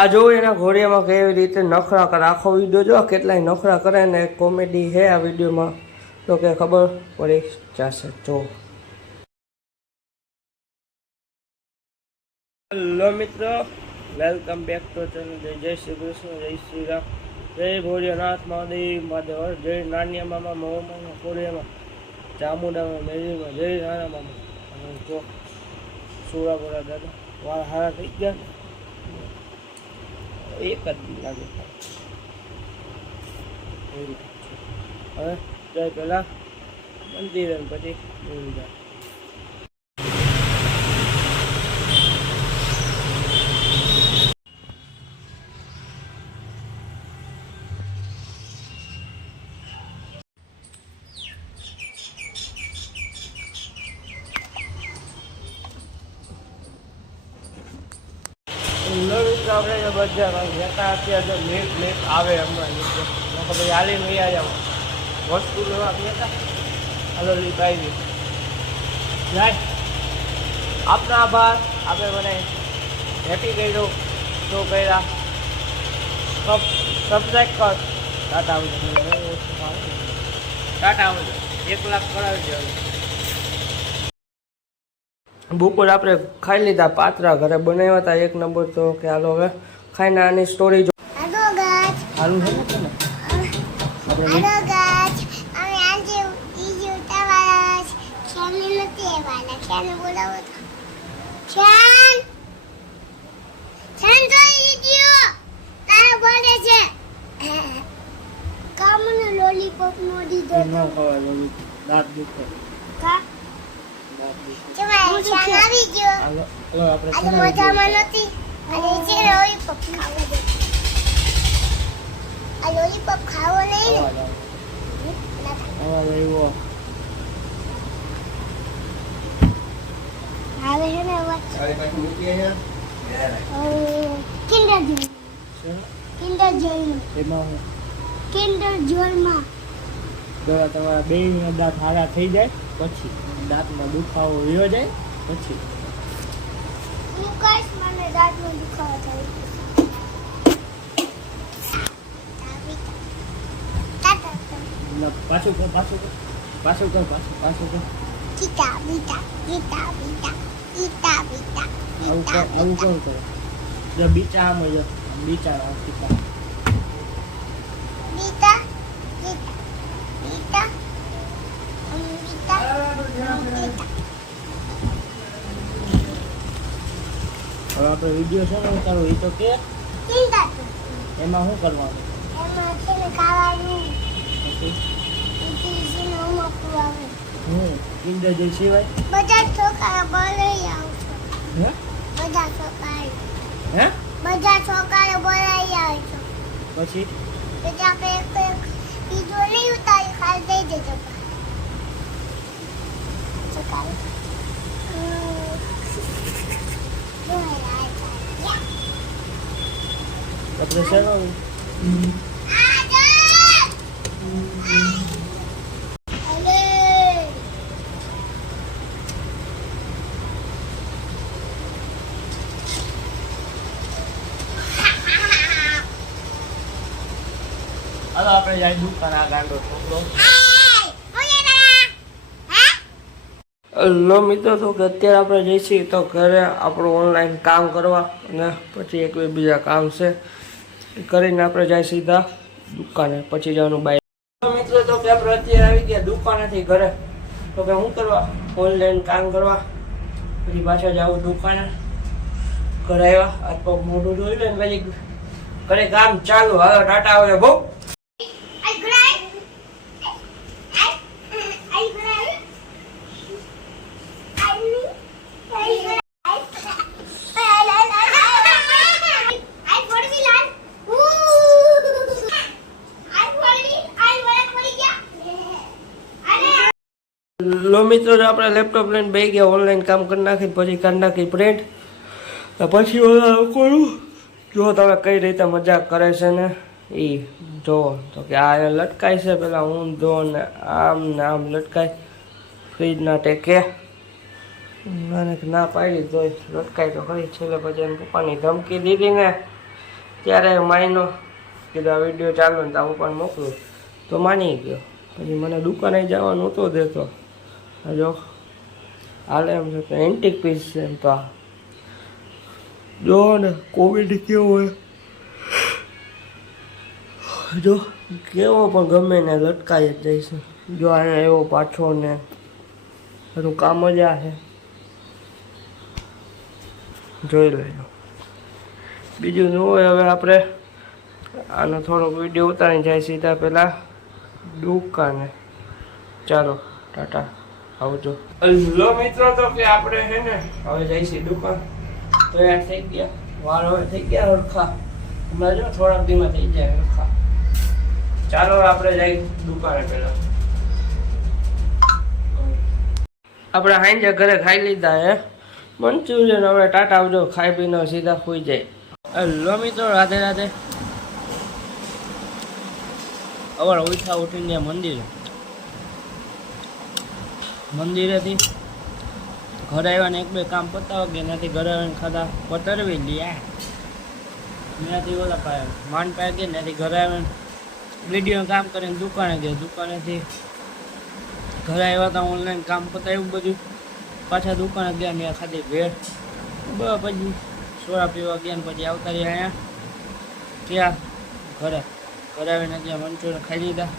આ જોવું એના ઘોડિયામાં કેવી રીતે નખરા કરે, આખો વિડીયો જો કેટલાય નખરા કરે ને કોમેડી છે આ વિડીયોમાં, તો કે ખબર પડી જશે. જો હેલો મિત્રો, વેલકમ બેક ટુ ચેનલ. જય શ્રી કૃષ્ણ, જય શ્રી રામ, જય ભોળિયાનાથ મહાદેવ મહાદેવ, જય નાનિયા મામા મોહમ્મદ ખોડિયામાં, ચામુંડામાં મેરીમાં, જય નાના મામા. અને જો સુરાપુરા દાદા વાળ હારા થઈ ગયા ને, એક જ લાગે. હવે જાય પહેલાં મંદિર પછી જાય. આપણે બધા જતા અત્યારે મેક આવે હમણાં ભાઈ હાલી નહીં આવ્યા વસ્તુ લેવા ગયા હાલો લીપ આવી જાય. આપનો આભાર, આપણે મને હેપી કર્યો તો કર્યા સબસ્ક્રાઈબ કર. ટાટા આવજો, ટાટા આવજો, 1 લાખ કરાવી દેવાનું. બપોર આપણે ખાઈ લીધા પાત્રા ઘરે બનાવ્યા હતા 1 નંબર. તો કે હાલો હવે ખાઈને આની સ્ટોરી જો. હાલું છે ને લોલીપોપ નો દીધો ન ખવાય, દાંત દુખે. કા લોલીપોપ ખાવો નહીં આવે છે ને કિન્ડર જોયમાં તમારા બે દાંત હારા થઈ જાય પછી દાંતમાં દુખાવો વયો જાય પછી મને દાંતમાં દુખાવો થાય. પાછું કર ગીતા બીટા ગીતા બીટા ગીતા બીટા આવું કોણ કરે? જો બીચા આમ જો બીચા ગીતા બીટા ગીતા બીટા બીટા હવે આપણે વિડીયો છે ને ઉતારો એ તો કે એમાં શું કરવાનું? એમાં છે ને ખાવાનું કિન્ડર જોઈ સિવાય બધા છોકરા બોલાઈ આવશે. હે બધા છોકરા બોલાઈ આવશે. પછી આપણે બીજો નહીં ઉતારી ખાલી દઈ દેજો. આપણે શેનો હાલો આપણે જાય દુકાન આ ગાંડો છોકરો. લો મિત્રો, તો કે અત્યારે આપણે જઈશું તો ઘરે આપણું ઓનલાઈન કામ કરવા અને પછી એક બીજા કામ છે કરીને આપણે જાય સીધા દુકાને, પછી જવાનું બાય. મિત્રો, તો કે આપણે અત્યારે આવી ગયા દુકાનેથી ઘરે. તો કે શું કરવા? ઓનલાઈન કામ કરવા, પછી પાછા જાવ દુકાને. ઘરે આવ્યા હાથ પગ મોઢું ધોઈ લે ને પછી ઘરે કામ ચાલુ. હવે ટાટા આવે બહુ. લો મિત્રો, આપણે લેપટોપ લઈને બેસી ગયા, ઓનલાઈન કામ કરી નાખી, પછી કરી નાખી પ્રિન્ટ. પછી કરું જો તમે કઈ રીતે મજાક કરે છે ને એ જો. તો કે આ લટકાય છે પેલા ઊંધો ને આમ લટકાય ફ્રીજના ટેકે. ના પાડી તો લટકાય તો ખરી. છેલ્લે પછી એને પપ્પાની ધમકી દીધી ને ત્યારે માયનો કીધું આ વિડીયો ચાલુ ને તો હું પણ મોકલું તો માની ગયો. પછી મને દુકાને જવા નહોતો દેતો. જો હાલે એમ છે તો એન્ટિક પીસ છે એમ તો આ જો ને કોવિડ કેવો હોય જો કેવો પણ ગમે ને લટકાઈ જ જાય છે. જો અહીંયા એવો પાછો ને એનું કામ જ આ છે. જોઈ લેજો. બીજું ન હોય હવે આપણે આનો થોડોક વિડીયો ઉતારીને જાય સીધા પહેલાં દુકાને. ચાલો ટાટા આવજો. લો મિત્રો તો કે આપણે છે ને હવે જઈશું દુકાન. તો યાર થઈ ગયા વાર હવે થઈ ગયા હરખા. હમણાં જો થોડાક દીમાં થઈ જાય હરખા. ચાલો આપણે જઈ દુકાને પહેલા. આપણે હાંજે ઘરે ખાઈ લીધા હે મંચુરિયન. હવે ટાટા આવજો. ખાઈ પીને સીધા સુઈ જાય. લો મિત્રો રાધે રાધે. અવાર ઉઠીને મંદિરેથી ઘરે આવ્યા ને એક બે કામ પતાવો કે એનાથી ઘરે આવીને ખાધા પતરવી લ્યા. એનાથી ઓલા પાય માંડ પાય ગયા એનાથી ઘરે આવીને વિડીયો કામ કરીને દુકાને ગયા. દુકાનેથી ઘરે આવ્યા હતા ઓનલાઈન કામ પતાવ્યું બધું. પાછા દુકાને ગયા ત્યાં ખાધી ભેળ. પછી સોડા પીવા ગયા ને પછી આવતા રહ્યા અહીંયા ત્યાં ઘરે આવીને ત્યાં મંચુરિયન ખાઈ લીધા.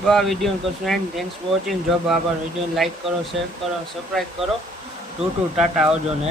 તો આ વિડીયો કરશું એન્ડ. Thanks for watching. જો આભાર. વિડીયોને લાઈક કરો, શેર કરો, સબસ્ક્રાઈબ કરો. ટાટા આવજો ને.